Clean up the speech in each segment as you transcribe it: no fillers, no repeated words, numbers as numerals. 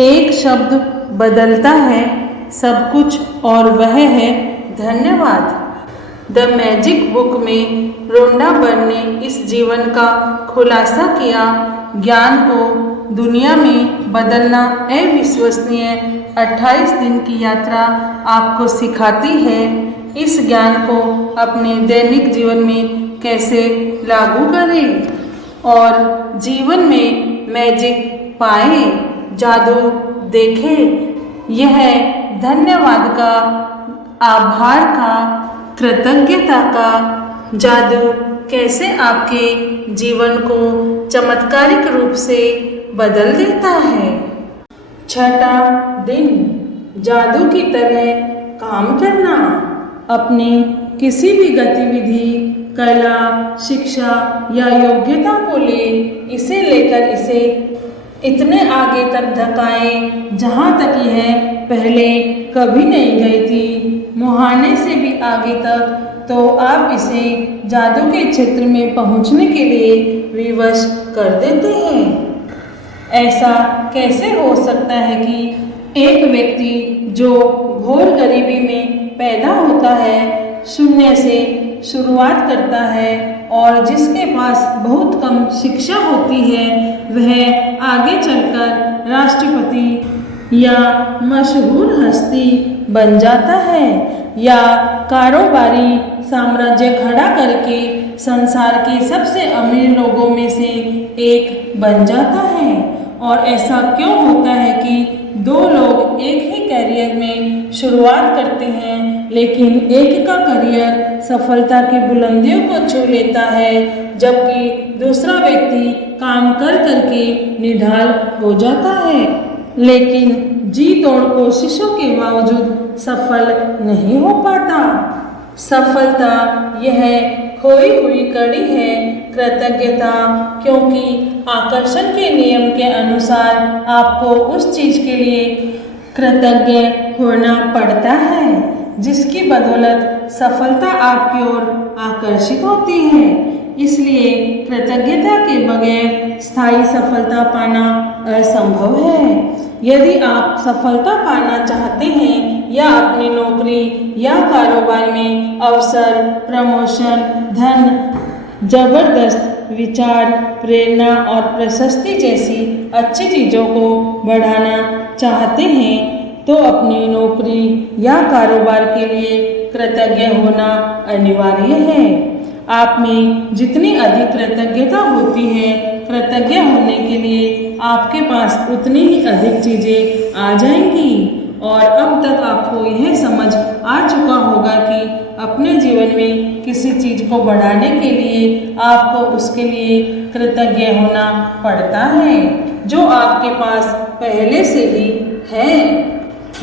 एक शब्द बदलता है सब कुछ और वह है धन्यवाद। द मैजिक बुक में रोंडा बर ने इस जीवन का खुलासा किया। ज्ञान को दुनिया में बदलना अविश्वसनीय 28 दिन की यात्रा आपको सिखाती है इस ज्ञान को अपने दैनिक जीवन में कैसे लागू करें और जीवन में मैजिक पाएं, जादू देखें। यह धन्यवाद का, आभार का, कृतज्ञता का जादू कैसे आपके जीवन को चमत्कारिक रूप से बदल देता है। छठा दिन, जादू की तरह काम करना। अपनी किसी भी गतिविधि, कला, शिक्षा या योग्यता को इसे लेकर इसे इतने आगे तक धकाएं जहाँ तक यह पहले कभी नहीं गई थी, मुहाने से भी आगे तक, तो आप इसे जादू के क्षेत्र में पहुँचने के लिए विवश कर देते हैं। ऐसा कैसे हो सकता है कि एक व्यक्ति जो घोर गरीबी में पैदा होता है, शून्य से शुरुआत करता है और जिसके पास बहुत कम शिक्षा होती है, वह आगे चलकर राष्ट्रपति या मशहूर हस्ती बन जाता है या कारोबारी साम्राज्य खड़ा करके संसार के सबसे अमीर लोगों में से एक बन जाता है। और ऐसा क्यों होता है कि दो लोग एक ही करियर में शुरुआत करते हैं, लेकिन एक का करियर सफलता की बुलंदियों को छू लेता है, जबकि दूसरा व्यक्ति काम कर करके निढाल हो जाता है, लेकिन जी तोड़ कोशिशों के बावजूद सफल नहीं हो पाता। सफलता यह खोई हुई कड़ी है कृतज्ञता, क्योंकि आकर्षण के नियम के अनुसार आपको उस चीज के लिए कृतज्ञ होना पड़ता है जिसकी बदौलत सफलता आपकी ओर आकर्षित होती है। इसलिए कृतज्ञता के बगैर स्थायी सफलता पाना असंभव है। यदि आप सफलता पाना चाहते हैं या अपनी नौकरी या कारोबार में अवसर, प्रमोशन, धन, जबरदस्त विचार, प्रेरणा और प्रशस्ति जैसी अच्छी चीज़ों को बढ़ाना चाहते हैं, तो अपनी नौकरी या कारोबार के लिए कृतज्ञ होना अनिवार्य है। आप में जितनी अधिक कृतज्ञता होती है, कृतज्ञ होने के लिए आपके पास उतनी ही अधिक चीज़ें आ जाएंगी। और अब तक आपको यह समझ आ चुका होगा कि अपने जीवन में किसी चीज़ को बढ़ाने के लिए आपको उसके लिए कृतज्ञ होना पड़ता है, जो आपके पास पहले से ही है।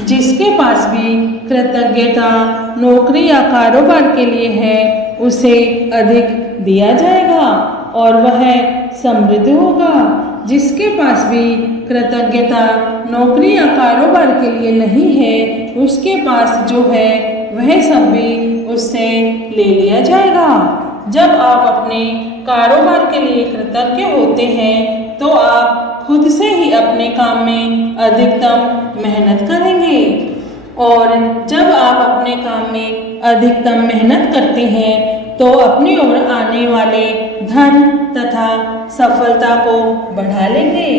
जिसके पास भी कृतज्ञता नौकरी या कारोबार के लिए है, उसे अधिक दिया जाएगा और वह समृद्ध होगा। जिसके पास भी कृतज्ञता नौकरी या कारोबार के लिए नहीं है, उसके पास जो है वह सब भी उससे ले लिया जाएगा। जब आप अपने कारोबार के लिए कृतज्ञ होते हैं, तो आप खुद से ही अपने काम में अधिकतम मेहनत करेंगे। और जब आप अपने काम में अधिकतम मेहनत करते हैं, तो अपनी ओर आने वाले धन तथा सफलता को बढ़ा लेंगे।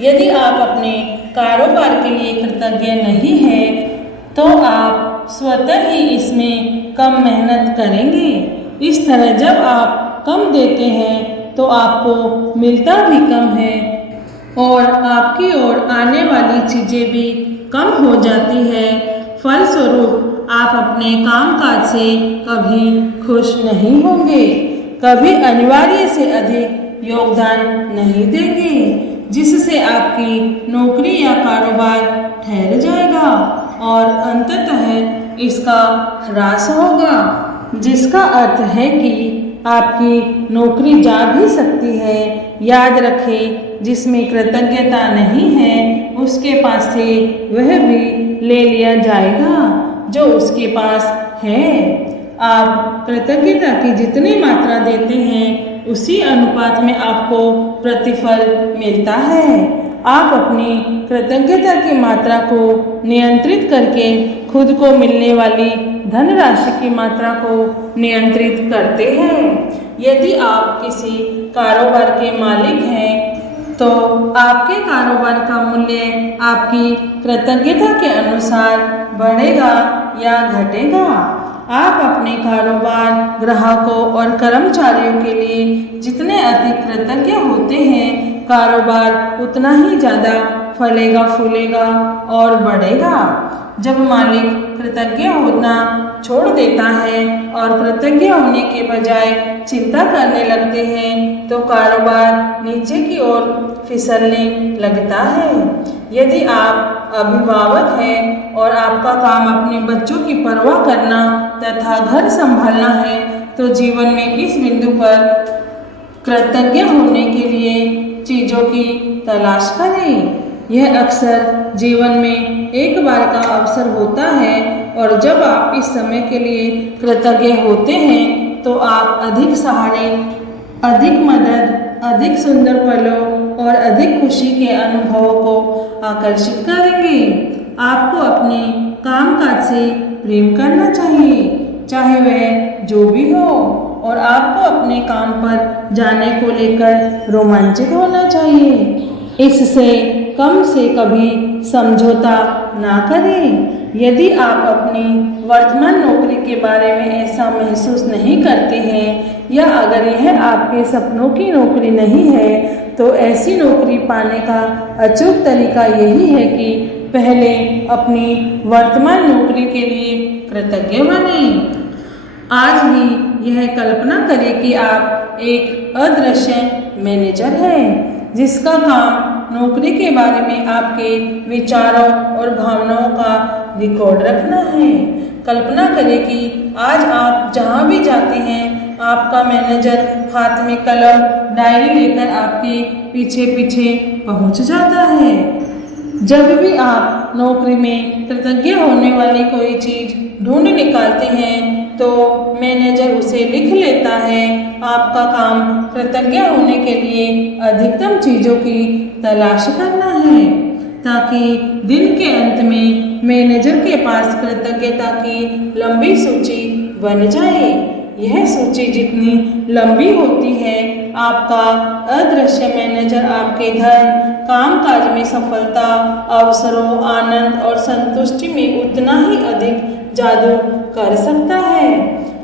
यदि आप अपने कारोबार के लिए कृतज्ञ नहीं हैं, तो आप स्वतः ही इसमें कम मेहनत करेंगे। इस तरह जब आप कम देते हैं, तो आपको मिलता भी कम है और आपकी ओर आने वाली चीज़ें भी कम हो जाती है। फलस्वरूप आप अपने कामकाज से कभी खुश नहीं होंगे, कभी अनिवार्य से अधिक योगदान नहीं देंगे, जिससे आपकी नौकरी या कारोबार ठहर जाएगा और अंततः इसका ह्रास होगा, जिसका अर्थ है कि आपकी नौकरी जा भी सकती है। याद रखें, जिसमें कृतज्ञता नहीं है, उसके पास से वह भी ले लिया जाएगा जो उसके पास है। आप कृतज्ञता की जितनी मात्रा देते हैं, उसी अनुपात में आपको प्रतिफल मिलता है। आप अपनी कृतज्ञता की मात्रा को नियंत्रित करके खुद को मिलने वाली धनराशि की मात्रा को नियंत्रित करते हैं। यदि आप किसी कारोबार के मालिक हैं तो आपके कारोबार का मूल्य आपकी कृतज्ञता के अनुसार बढ़ेगा या घटेगा। आप अपने कारोबार, ग्राहकों और कर्मचारियों के लिए जितने अधिक कृतज्ञ होते हैं, कारोबार उतना ही ज़्यादा फलेगा, फूलेगा और बढ़ेगा। जब मालिक कृतज्ञ होना छोड़ देता है और कृतज्ञ होने के बजाय चिंता करने लगते हैं तो कारोबार नीचे की ओर फिसलने लगता है। यदि आप अभिभावक हैं और आपका काम अपने बच्चों की परवाह करना तथा घर संभालना है तो जीवन में इस बिंदु पर कृतज्ञ होने के लिए चीज़ों की तलाश करें। यह अक्सर जीवन में एक बार का अवसर होता है और जब आप इस समय के लिए कृतज्ञ होते हैं तो आप अधिक सहारे, अधिक मदद, अधिक सुंदर पलों और अधिक खुशी के अनुभवों को आकर्षित करेंगे। आपको अपने कामकाज से प्रेम करना चाहिए, चाहे वह जो भी हो, और आपको अपने काम पर जाने को लेकर रोमांचित होना चाहिए। इससे कम से कभी समझौता ना करें। यदि आप अपनी वर्तमान नौकरी के बारे में ऐसा महसूस नहीं करते हैं या अगर यह आपके सपनों की नौकरी नहीं है तो ऐसी नौकरी पाने का अचूक तरीका यही है कि पहले अपनी वर्तमान नौकरी के लिए कृतज्ञ बनें। आज ही यह कल्पना करें कि आप एक अदृश्य मैनेजर हैं जिसका काम नौकरी के बारे में आपके विचारों और भावनाओं का रिकॉर्ड रखना है। कल्पना करें कि आज आप जहां भी जाते हैं आपका मैनेजर हाथ में कलम, डायरी लेकर आपके पीछे पीछे पहुंच जाता है। जब भी आप नौकरी में कृतज्ञ होने वाली कोई चीज़ ढूंढ निकालते हैं तो मैनेजर उसे लिख लेता है। आपका काम कृतज्ञ होने के लिए अधिकतम चीज़ों की तलाश करना है ताकि दिन के अंत में मैनेजर के पास कृतज्ञता की लंबी सूची बन जाए। यह सूची जितनी लंबी होती है, आपका अदृश्य मैनेजर आपके धन, कामकाज में सफलता, अवसरों, आनंद और संतुष्टि में उतना ही अधिक जादू कर सकता है।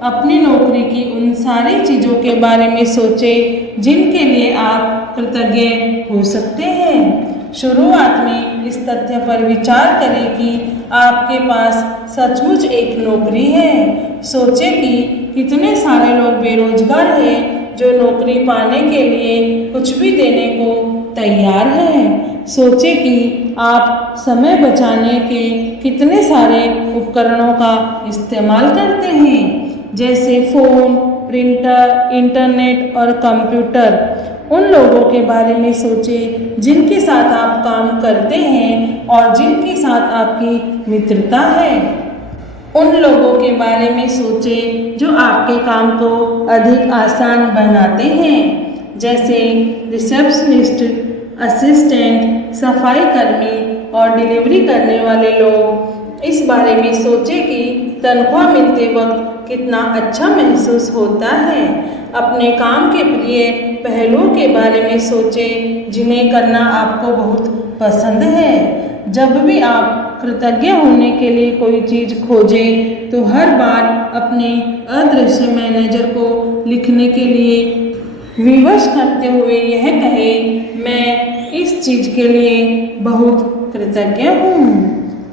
अपनी नौकरी की उन सारी चीज़ों के बारे में सोचें जिनके लिए आप कृतज्ञ हो सकते हैं। शुरुआत में इस तथ्य पर विचार करें कि आपके पास सचमुच एक नौकरी है। सोचें कि कितने सारे लोग बेरोजगार हैं जो नौकरी पाने के लिए कुछ भी देने को तैयार हैं। सोचें कि आप समय बचाने के कितने सारे उपकरणों का इस्तेमाल करते हैं, जैसे फ़ोन, प्रिंटर, इंटरनेट और कंप्यूटर। उन लोगों के बारे में सोचें जिनके साथ आप काम करते हैं और जिनके साथ आपकी मित्रता है। उन लोगों के बारे में सोचें जो आपके काम को अधिक आसान बनाते हैं, जैसे रिसेप्शनिस्ट, असिस्टेंट, सफाई कर्मी और डिलीवरी करने वाले लोग। इस बारे में सोचें कि तनख्वाह मिलते वक्त कितना अच्छा महसूस होता है। अपने काम के प्रिय पहलुओं के बारे में सोचें जिन्हें करना आपको बहुत पसंद है। जब भी आप कृतज्ञ होने के लिए कोई चीज़ खोजें तो हर बार अपने अदृश्य मैनेजर को लिखने के लिए विवश करते हुए यह कहें, मैं इस चीज़ के लिए बहुत कृतज्ञ हूँ।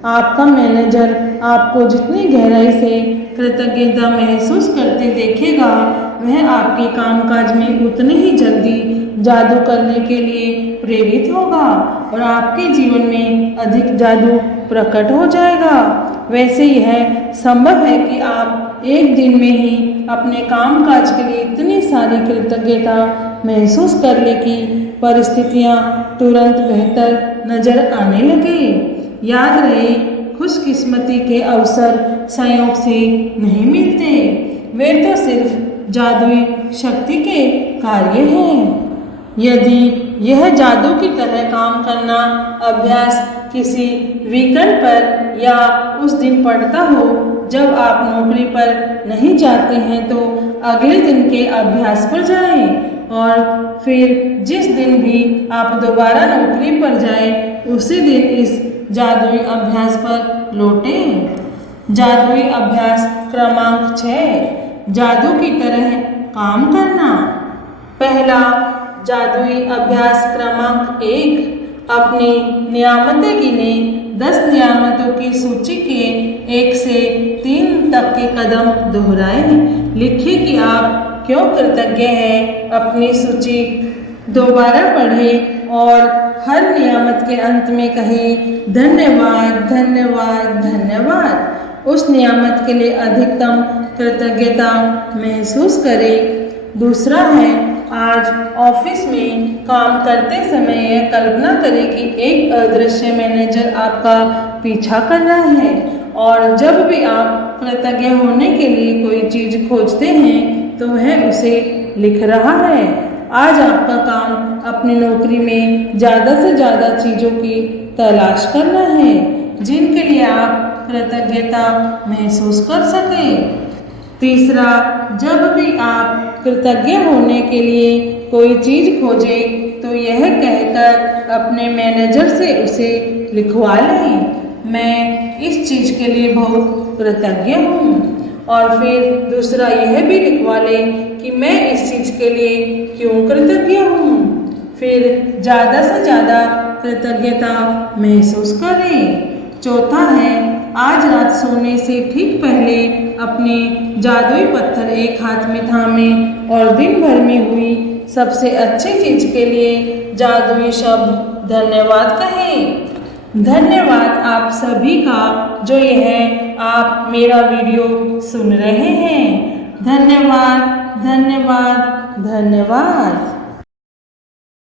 आपका मैनेजर आपको जितनी गहराई से कृतज्ञता महसूस करते देखेगा, वह आपके कामकाज में उतनी ही जल्दी जादू करने के लिए प्रेरित होगा और आपके जीवन में अधिक जादू प्रकट हो जाएगा। वैसे यह संभव है कि आप एक दिन में ही अपने कामकाज के लिए इतनी सारी कृतज्ञता महसूस कर ले कि परिस्थितियाँ तुरंत बेहतर नजर आने लगे। याद रहे, खुशकिस्मती के अवसर संयोग से नहीं मिलते, वे तो सिर्फ जादुई शक्ति के कार्य हैं। यदि यह जादू की तरह काम करना अभ्यास किसी वीकेंड पर या उस दिन पड़ता हो जब आप नौकरी पर नहीं जाते हैं तो अगले दिन के अभ्यास पर जाएं और फिर जिस दिन भी आप दोबारा नौकरी पर जाएं उसी दिन इस जादुई अभ्यास पर लौटें। जादुई अभ्यास क्रमांक 6, जादू की तरह काम करना। पहला जादुई अभ्यास क्रमांक 1, अपनी नियामतें गिने। 10 नियामतों की सूची के 1 से 3 तक के कदम दोहराएं। लिखिए कि आप क्यों कृतज्ञ हैं। अपनी सूची दोबारा पढ़ें और हर नियामत के अंत में कहें धन्यवाद धन्यवाद धन्यवाद। उस नियामत के लिए अधिकतम कृतज्ञता महसूस करें। दूसरा है, आज ऑफिस में काम करते समय यह कल्पना करें कि एक अदृश्य मैनेजर आपका पीछा कर रहा है और जब भी आप कृतज्ञ होने के लिए कोई चीज़ खोजते हैं तो वह उसे लिख रहा है। आज आपका काम अपनी नौकरी में ज़्यादा से ज़्यादा चीज़ों की तलाश करना है जिनके लिए आप कृतज्ञता महसूस कर सकें। तीसरा, जब भी आप कृतज्ञ होने के लिए कोई चीज़ खोजें तो यह कहकर अपने मैनेजर से उसे लिखवा लें, मैं इस चीज़ के लिए बहुत कृतज्ञ हूँ। और फिर दूसरा यह भी लिखवा लें कि मैं इस चीज़ के लिए क्यों कृतज्ञ हूँ। फिर ज़्यादा से ज़्यादा कृतज्ञता महसूस करें। चौथा है, आज रात सोने से ठीक पहले अपने जादुई पत्थर एक हाथ में थामें और दिन भर में हुई सबसे अच्छी चीज़ के लिए जादुई शब्द धन्यवाद कहें। धन्यवाद आप सभी का जो यह आप मेरा वीडियो सुन रहे हैं। धन्यवाद धन्यवाद धन्यवाद।